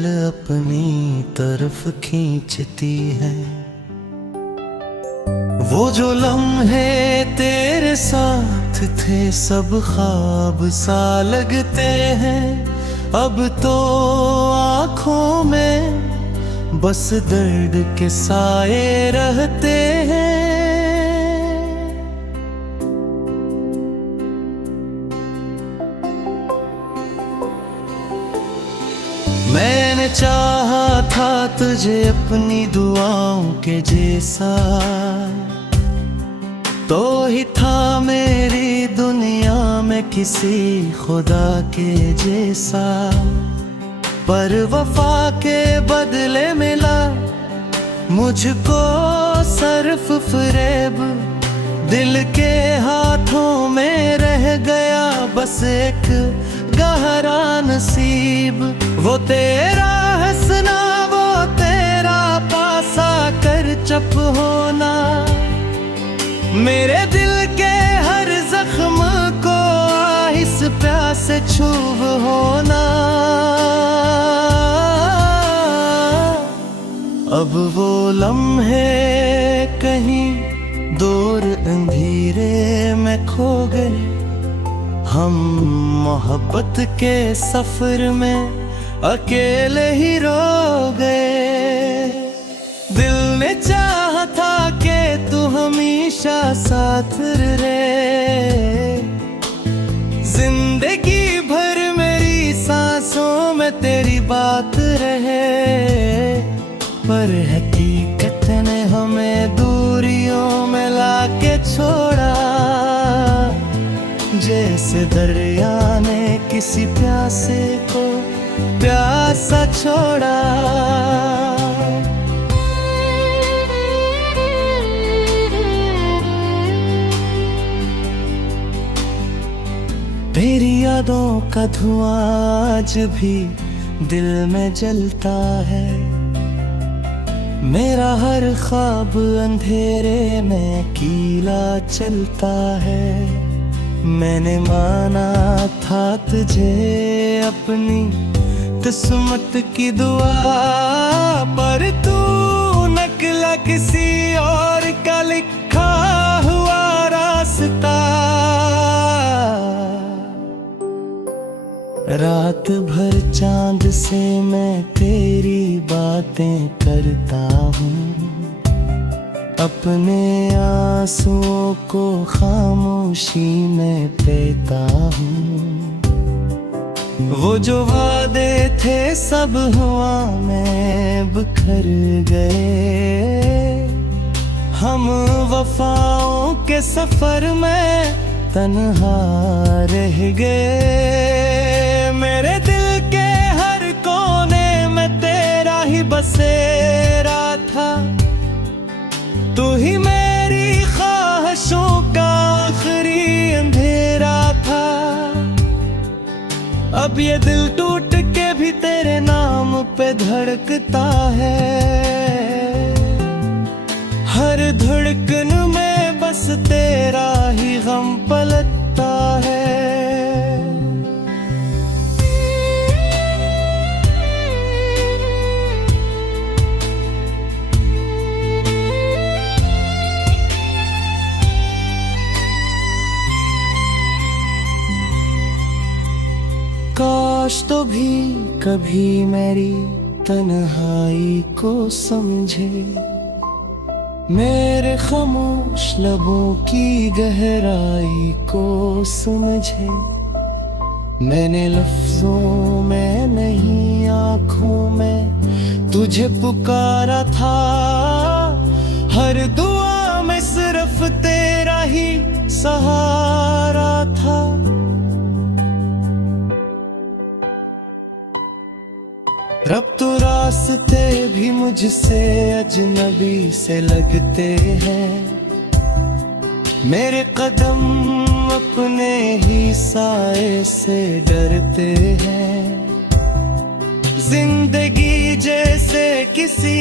पल अपनी तरफ खींचती है। वो जो लम्हे तेरे साथ थे सब ख्वाब सा लगते हैं। अब तो आँखों में बस दर्द के साए रहते हैं। मैंने चाहा था तुझे अपनी दुआओं के जैसा, तो ही था मेरी दुनिया में किसी खुदा के जैसा। पर वफा के बदले मिला मुझको सिर्फ फरेब। दिल के हाथों में रह गया बस एक गहरा नसीब। वो तेरा हंसना, वो तेरा पासा कर चुप होना, मेरे दिल के हर जख्म को आहिस प्यास से छूब होना। अब वो लम्हे कहीं दूर अंधेरे में खो गए। हम मोहब्बत के सफर में अकेले ही रो गए। दिल ने चाहा था कि तू हमेशा साथ रहे, जिंदगी भर मेरी सांसों में तेरी बात रहे। पर हकीकत ने हमें दूरियों में लाके छोड़ा, जैसे दरिया ने किसी प्यासे को प्यासा छोड़ा। तेरी यादों का धुआं आज भी दिल में जलता है। मेरा हर ख्वाब अंधेरे में कीला चलता है। मैंने माना था तुझे अपनी किस्मत की दुआ, पर तू निकला किसी और का लिखा हुआ रास्ता। रात भर चांद से मैं तेरी बातें करता हूँ, अपने आंसुओं को खामोशी में पीता हूँ। वो जो वादे थे सब हवा में बिखर गए। हम वफाओं के सफर में तन्हा रह गए। मेरे दिल के हर कोने में तेरा ही बसेरा था। तू ही मेरी ख्वाहिशों का आखिरी अंधेरा था। अब ये दिल टूट के भी तेरे नाम पे धड़कता है। हर धड़कन में बस तेरा ही गम पलटता है। काश तो भी कभी मेरी तन्हाई को समझे, मेरे खामोश लबों की गहराई को समझे। मैंने लफ्जों में नहीं आँखों में तुझे पुकारा था। हर दुआ में सिर्फ तेरा ही सहारा था। रब तो रास्ते भी मुझसे अजनबी से लगते हैं। मेरे कदम अपने ही साए से डरते हैं। जिंदगी जैसे किसी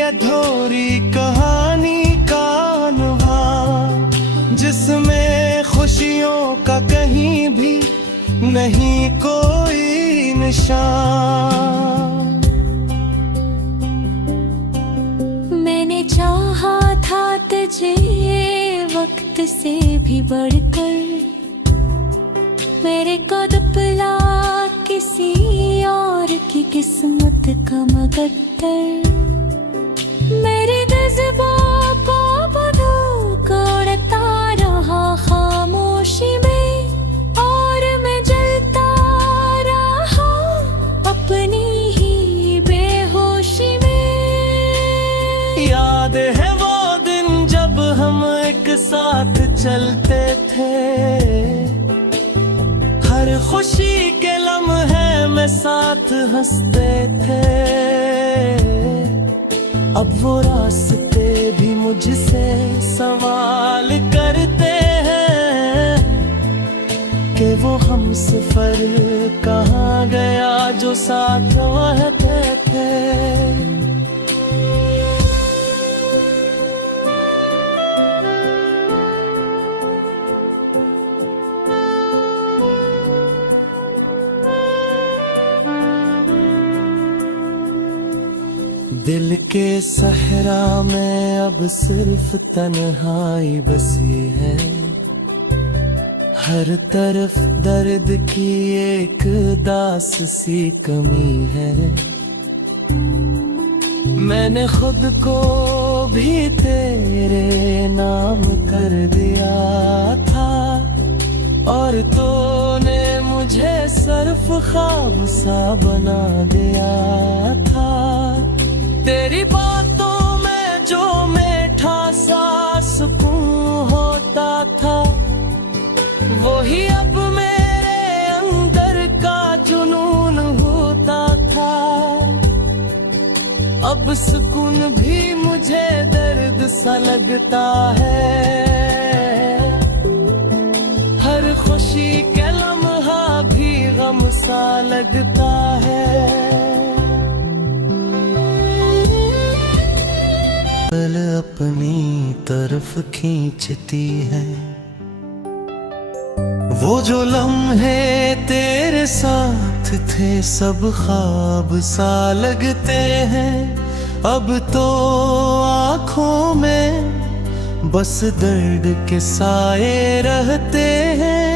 अधूरी कहानी का अनवान, जिसमें खुशियों का कहीं भी नहीं कोई निशान। मुझे वक्त से भी बढ़कर, मेरे को दुपला किसी और की किस्मत का मगद्दर। मेरे जज्बों को बंदूक उड़ता रहा खामोशी में, और मैं जलता रहा अपनी ही बेहोशी में। याद है वो दिन जब हम एक साथ चलते थे, हर खुशी के लम्हे में साथ हंसते थे। अब वो रास्ते भी मुझसे सवाल करते हैं कि वो हम सफर कहाँ गया जो साथ रहते थे। दिल के सहरा में अब सिर्फ तन्हाई बसी है, हर तरफ दर्द की एक दास सी कमी है। मैंने खुद को भी तेरे नाम कर दिया था, और तूने मुझे सिर्फ ख्वाब सा बना दिया था। तेरी बातों में जो मीठा सा सुकून होता था, वही अब मेरे अंदर का जुनून होता था। अब सुकून भी मुझे दर्द सा लगता है, हर खुशी के लम्हा भी गम सा लगता है। अपनी तरफ खींचती है, वो जो लम्हे तेरे साथ थे सब ख्वाब सा लगते हैं। अब तो आँखों में बस दर्द के साए रहते हैं।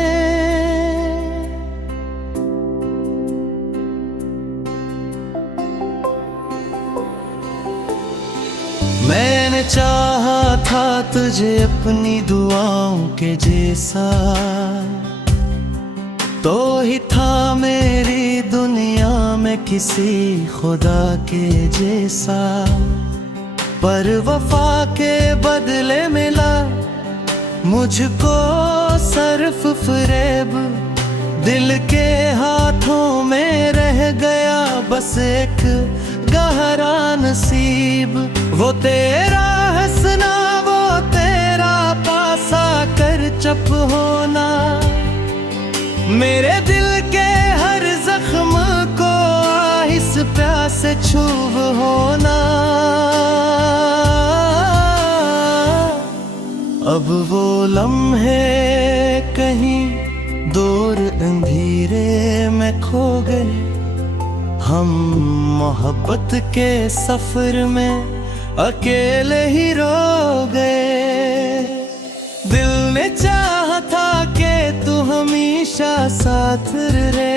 मैंने चाहा था तुझे अपनी दुआओं के जैसा, तो ही था मेरी दुनिया में किसी खुदा के जैसा। पर वफा के बदले मिला मुझको सिर्फ फरेब, दिल के हाथों में रह गया बस एक गहरा नसीब। वो तेरा हंसना, वो तेरा पासा कर चुप होना, मेरे दिल के हर जख्म को इस प्यास से छूब होना। अब वो लम्हे कहीं दूर अंधेरे में खो गए, हम मोहब्बत के सफर में अकेले ही रो गए। दिल ने चाहा था कि तू हमेशा साथ रहे,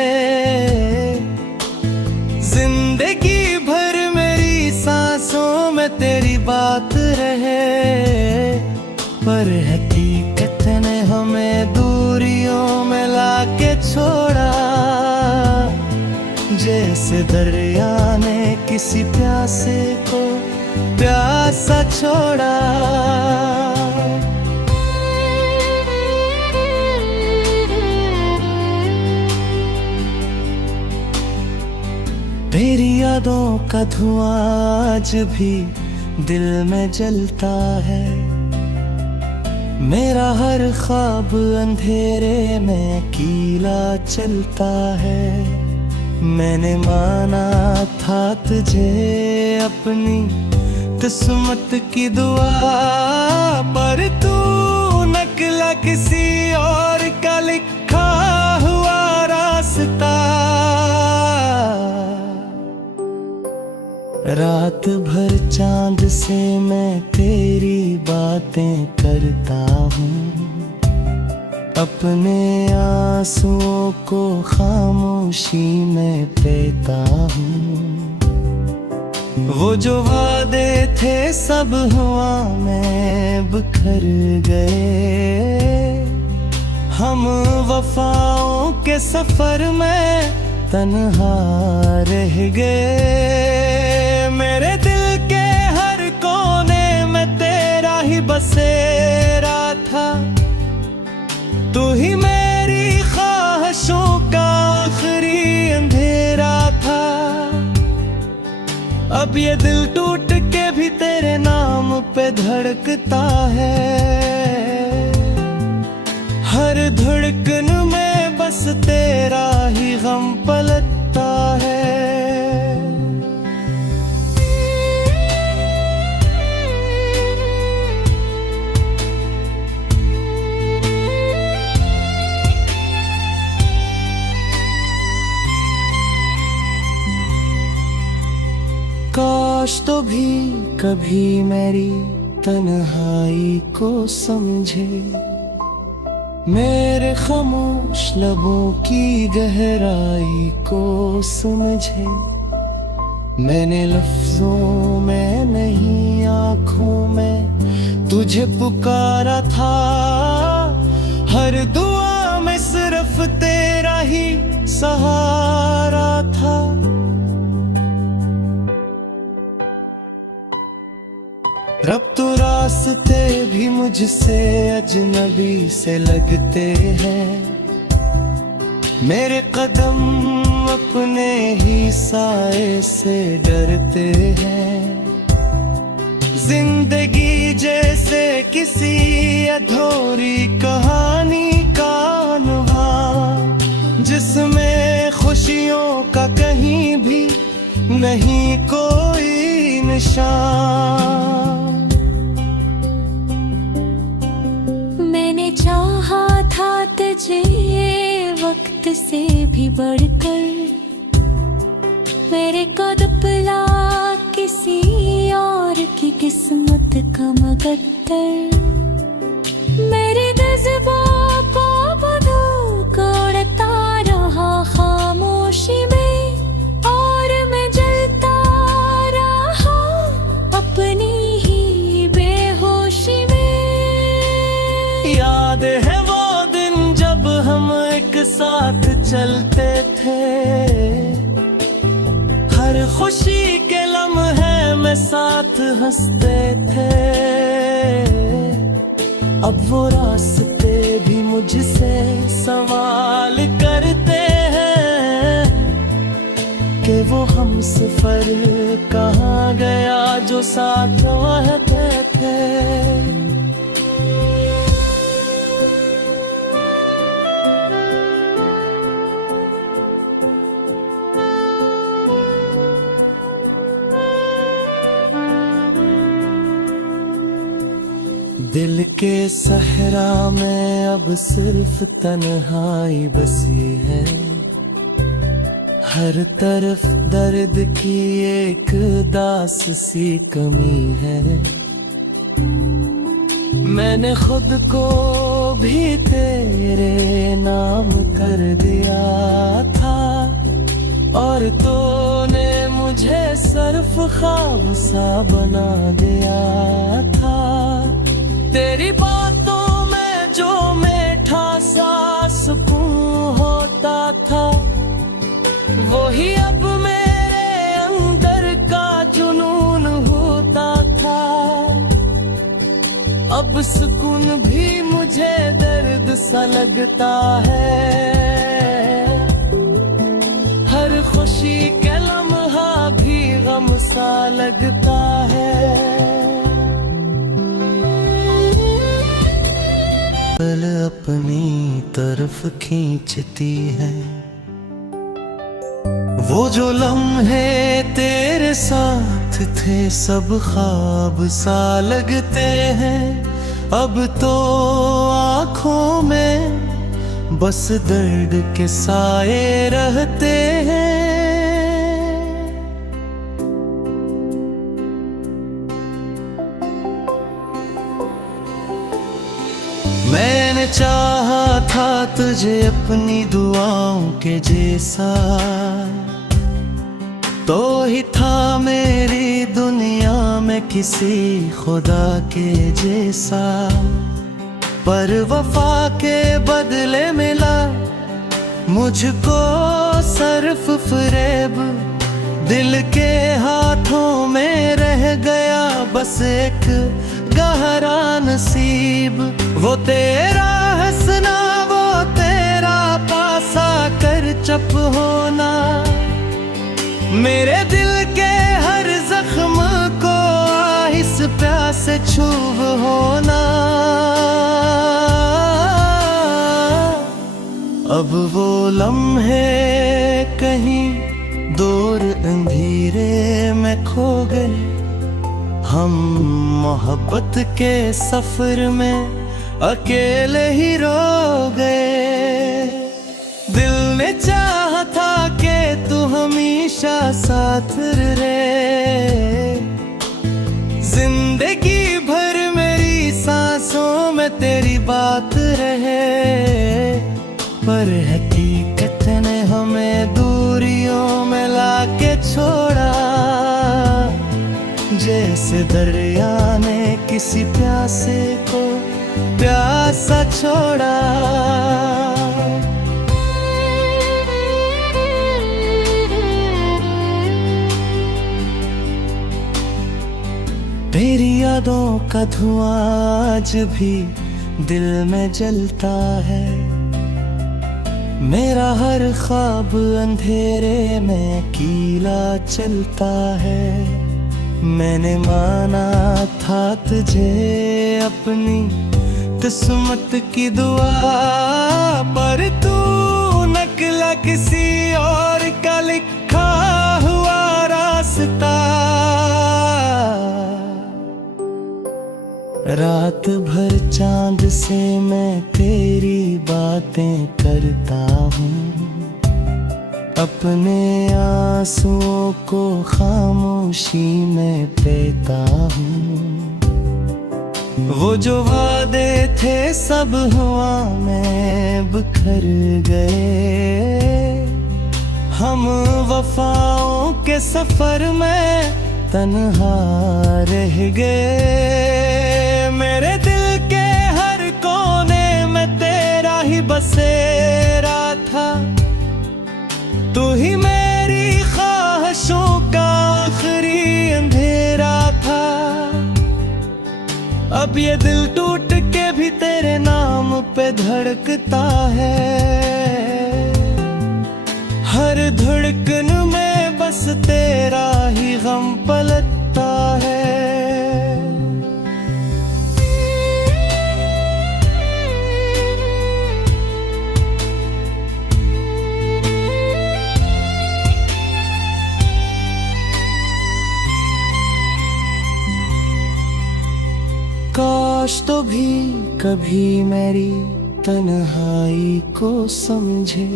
जिंदगी भर मेरी सांसों में तेरी बात रहे। पर हकीकत ने हमें दूरियों में लाके छोड़ा, जैसे दरिया ने किसी प्यासे को प्यासा छोड़ा। तेरी यादों का धुआं आज भी दिल में जलता है, मेरा हर ख्वाब अंधेरे में अकेला चलता है। मैंने माना था तुझे अपनी किस्मत की दुआ, पर तू नकला किसी और का लिखा हुआ रास्ता। रात भर चांद से मैं तेरी बातें करता हूँ, अपने आंसुओं को खामोशी में पीता हूँ। वो जो वादे थे सब हवा में बिखर गए, हम वफाओं के सफर में तन्हा रह गए। मेरे दिल के हर कोने में तेरा ही बसेरा था, तू ही मेरी ख्वाहिशों का आखिरी अंधेरा था। अब ये दिल टूट के भी तेरे नाम पे धड़कता है, हर धड़कन में बस तेरा ही गम पलता है। काश तो भी कभी मेरी तन्हाई को समझे, मेरे खामोश लबों की गहराई को समझे। मैंने लफ्जों में नहीं आँखों में तुझे पुकारा था, हर दुआ में सिर्फ तेरा ही सहारा था। रब तो रास्ते भी मुझसे अजनबी से लगते हैं, मेरे कदम अपने ही साए से डरते हैं। जिंदगी जैसे किसी अधूरी कहानी का अनवार, जिसमें खुशियों का कहीं भी नहीं कोई निशान। चाहा था तुझे वक्त से भी बढ़कर, मेरे को दुपला किसी और की किस्मत का मकद्दर। मेरे जज्बों को बंदूक उड़ता रहा खामोशी में, और मैं जलता रहा अपनी ही बेहोशी में। याद है वो दिन जब हम एक साथ चलते थे, हर खुशी के लम्हे में साथ हंसते थे। अब वो रास्ते भी मुझसे सवाल करते हैं कि वो हम सफर कहाँ गया जो साथ रहते थे। दिल के सहरा में अब सिर्फ तन्हाई बसी है, हर तरफ दर्द की एक दास सी कमी है। मैंने खुद को भी तेरे नाम कर दिया था, और तूने मुझे सिर्फ ख्वाब सा बना दिया था। तेरी बातों में जो मीठा सा सुकून होता था, वही अब मेरे अंदर का जुनून होता था। अब सुकून भी मुझे दर्द सा लगता है, हर खुशी के लम्हा भी गम सा लगता है। पल अपनी तरफ खींचती है, वो जो लम्हे तेरे साथ थे सब ख्वाब सा लगते हैं। अब तो आँखों में बस दर्द के साए रहते हैं। चाहा था तुझे अपनी दुआओं के जैसा, तो ही था मेरी दुनिया में किसी खुदा के जैसा। पर वफा के बदले मिला मुझको सिर्फ फरेब, दिल के हाथों में रह गया बस एक गहरा नसीब। वो तेरा हंसना, वो तेरा पास आकर चुप होना, मेरे दिल के हर जख्म को आहिस्ता प्यास से छूब होना। अब वो लम्हे कहीं दूर अंधेरे में खो गए, हम मोहब्बत के सफर में अकेले ही रो गए। दिल ने चाहा था कि तू हमेशा साथ रहे, जिंदगी भर मेरी सांसों में तेरी बात रहे। पर हकीकत ने हमें दूरियों में लाके छोड़ा, जैसे दरिया ने किसी प्यासे को प्यासा छोड़ा। तेरी यादों का धुआं आज भी दिल में जलता है, मेरा हर ख्वाब अंधेरे में कीला चलता है। मैंने माना था तुझे अपनी किस्मत की दुआ, पर तू निकला किसी और का लिखा हुआ रास्ता। रात भर चांद से मैं तेरी बातें करता हूँ, अपने आंसुओं को खामोशी में पीता हूँ। वो जो वादे थे सब हवा में बिखर गए, हम वफाओं के सफर में तन्हा रह गए। मेरे दिल के हर कोने में तेरा ही बसेरा था, तू ही मेरी ख्वाहिशों का आखिरी अंधेरा था। अब ये दिल टूट के भी तेरे नाम पे धड़कता है, हर धड़कन में बस तेरा ही गम पलटता है। काश तो भी कभी मेरी तन्हाई को समझे,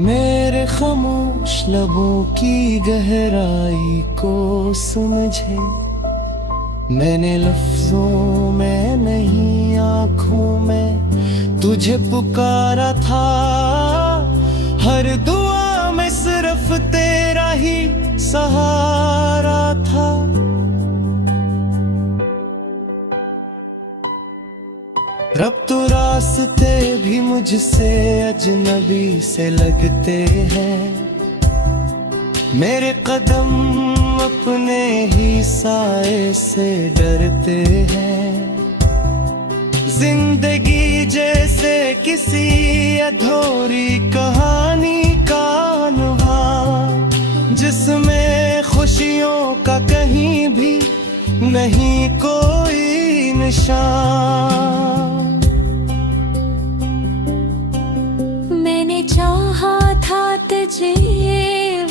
मेरे खामोश लबों की गहराई को समझे। मैंने लफ्जों में नहीं आँखों में तुझे पुकारा था, हर दुआ में सिर्फ तेरा ही सहारा था। रब तो रास्ते भी मुझसे अजनबी से लगते हैं, मेरे कदम अपने ही साए से डरते हैं। जिंदगी जैसे किसी अधूरी कहानी का अनवान, जिसमें खुशियों का कहीं भी नहीं कोई निशान। मैंने चाहा था तुझे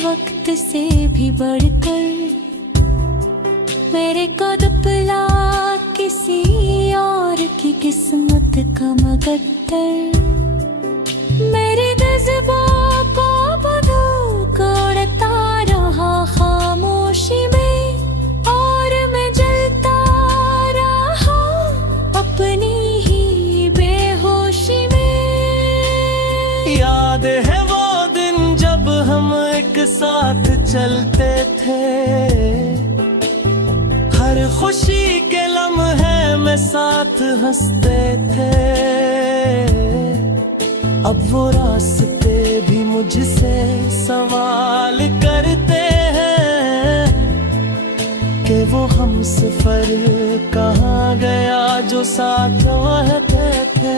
वक्त से भी बढ़कर, मेरे को दुपला किसी और की किस्मत का मकद्दर। मेरे जज्बों को बंदूक उड़ता रहा खामोशी में, और मैं जलता रहा अपनी ही मिलते थे, हर खुशी के लम्हे में साथ हंसते थे। अब वो रास्ते भी मुझसे सवाल करते हैं कि वो हम सफर कहाँ गया जो साथ रहते थे।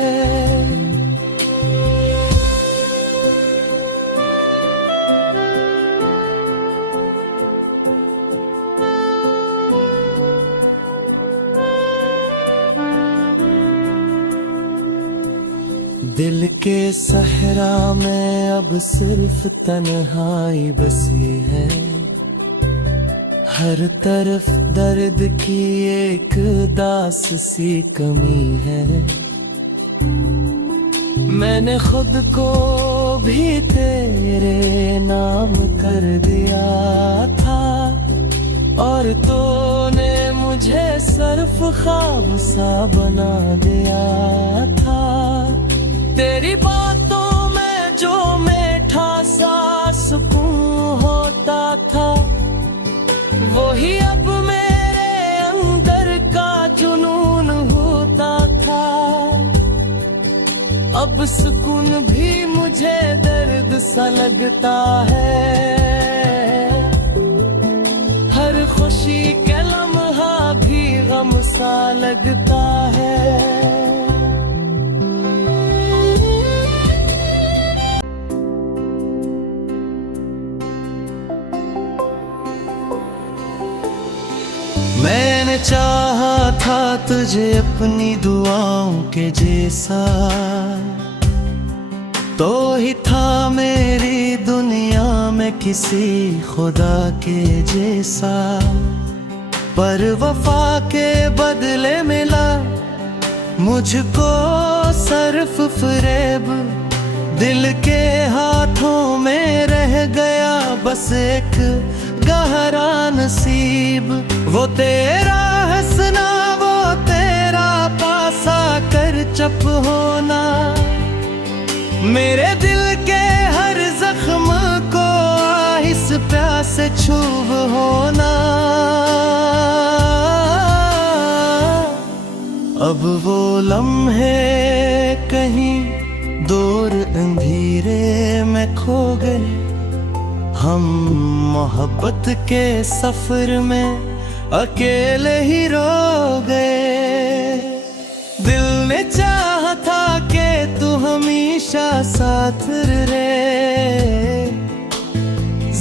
दिल के सहरा में अब सिर्फ तन्हाई बसी है, हर तरफ दर्द की एक दास सी कमी है। मैंने खुद को भी तेरे नाम कर दिया था, और तूने मुझे सिर्फ ख्वाब सा बना दिया था। तेरी बातों में जो मीठा सा सुकून होता था, वही अब मेरे अंदर का जुनून होता था। अब सुकून भी मुझे दर्द सा लगता है, हर खुशी के लम्हा भी गम सा लगता है। मैंने चाहा था तुझे अपनी दुआओं के जैसा, तो ही था मेरी दुनिया में किसी खुदा के जैसा। पर वफा के बदले मिला मुझको सिर्फ फरेब, दिल के हाथों में रह गया बस एक गहरा नसीब। वो तेरा हंसना, वो तेरा पासा कर चुप होना, मेरे दिल के हर जख्म को आहिस प्यास छूब होना। अब वो लम्हे कहीं दूर अंधेरे में खो गए, हम मोहब्बत के सफर में अकेले ही रो गए। दिल ने चाहा था कि तू हमेशा साथ रहे,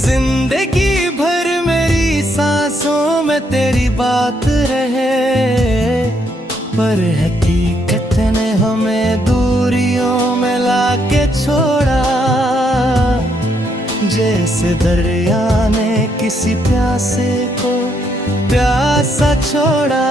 जिंदगी भर मेरी सांसों में तेरी बात रहे। पर हकीकत ने हमें दूरियों में लाके छोड़ा, जैसे दरिया ने किसी प्यासे को प्यासा छोड़ा।